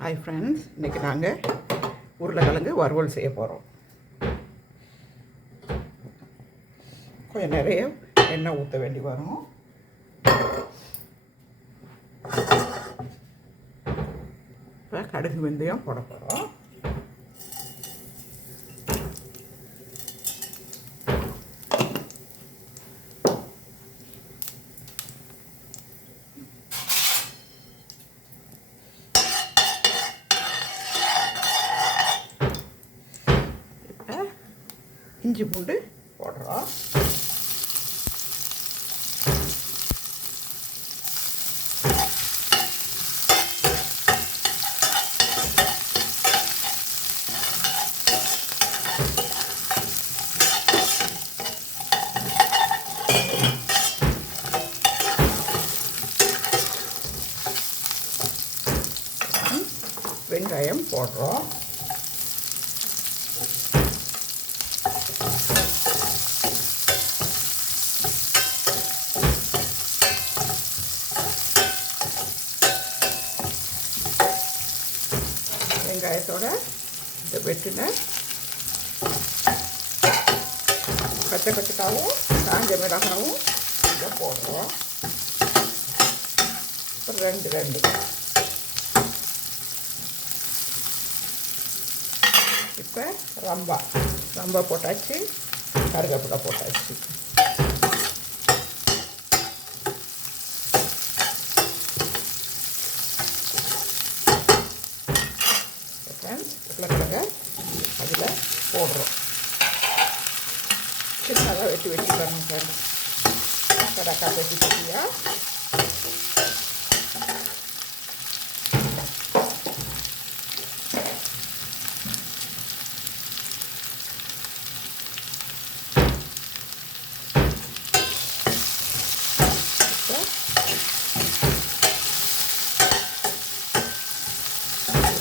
Hi friends, இன்றைக்கி நாங்கள் உருளைக்கிழங்கு வறுவல் செய்ய போகிறோம். கொஞ்சம் நிறைய எண்ணெய் ஊற்ற வேண்டி வரும். இப்போ கடுகு வெந்தயம் போட போகிறோம். இஞ்சி பூண்டு போடுறோம். வெங்காயம் போடுறோம். வெங்காயத்தோட இந்த வெட்டின பச்சை பச்சைக்காவும் காஞ்ச மிளகாவும் இதை போடுறோம். ரெண்டு இப்போ ரம்பா போட்டாச்சு, கருவேப்பிலை போட்டாச்சு. உருளைக்கிழங்க அதில் போடுறோம். சின்னதாக வெட்டிக்கணும் ஃப்ரெண்ட்ஸ். கடக்கா வெட்டியா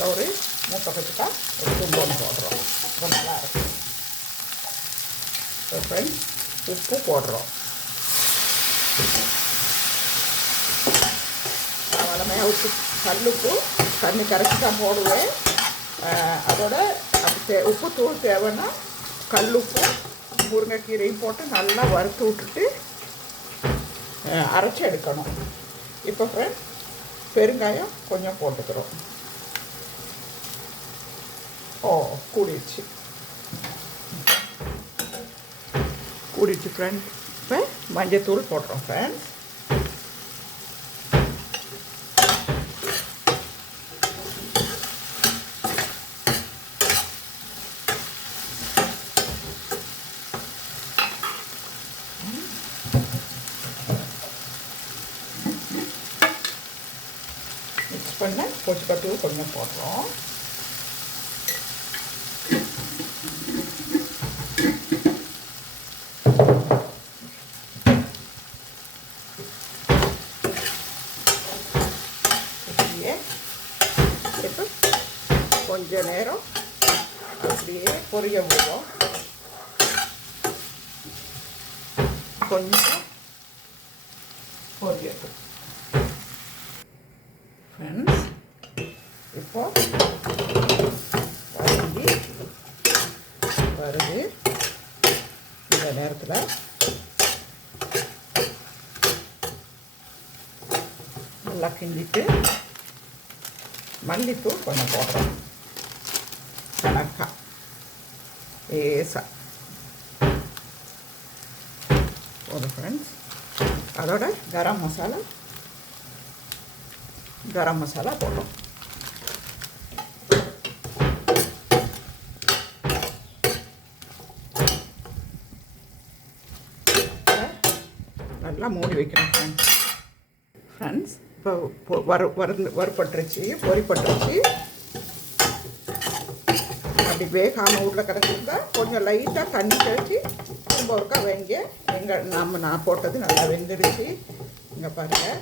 ஒரு மூட்டை கட்டுக்கா ஒரு துண்டோன்னு போடுறோம். ரொம்ப நல்லா இருக்கும். ஃப்ரெண்ட்ஸ், உப்பு போடுறோம். வளமையாக உப்பு, கல்லுப்பு தண்ணி கரைச்சி தான் போடுவேன். அதோட அப்படி உப்பு தூள் தேவைன்னா கல்லுப்பு முருங்கைக்கீரையும் போட்டு நல்லா வறுத்து விட்டுட்டு அரைச்சி எடுக்கணும். இப்போ ஃப்ரெண்ட்ஸ், பெருங்காயம் கொஞ்சம் போட்டுக்கிறோம். கூடிடுச்சு ஃப்ரெண்ட்ஸ். இப்போ மஞ்சத்தூள் போடுறோம் ஃப்ரெண்ட்ஸ். மிக்ஸ் பண்ண கொச்சிக்கத்தூள் கொஞ்சம் போடுறோம். கொஞ்ச நேரம் அப்படியே பொரிய விடுவோம். கொஞ்சம் பொரியட்டும் ஃப்ரெண்ட்ஸ். இப்போ வருது. இந்த நேரத்தில் நல்லா கிண்டிட்டு மல்லித்தூள் கொஞ்சம் போடுறோம். கணக்கா லேசா போதும் ஃப்ரெண்ட்ஸ். அதோட கரம் மசாலா போடுறோம். நல்லா மூடி வைக்கணும் ஃப்ரெண்ட்ஸ். இப்போ வறுப்பட்டுருச்சு, பொரிப்பட்டுருச்சு. அப்படி வேகாமல் உருளைக்கிழங்கு இருந்தால் கொஞ்சம் லைட்டாக தண்ணி கழிச்சு திரும்ப ஒருக்கா வைங்க. நான் போட்டது நல்லா வெந்துடுச்சு. இங்கே பாருங்கள்,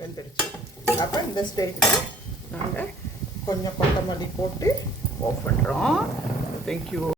வெந்துடுச்சு. அப்போ இந்த ஸ்டேஜில் நாங்கள் கொஞ்சம் கொத்தமல்லி போட்டு ஆஃப் பண்ணுறோம். தேங்க்யூ.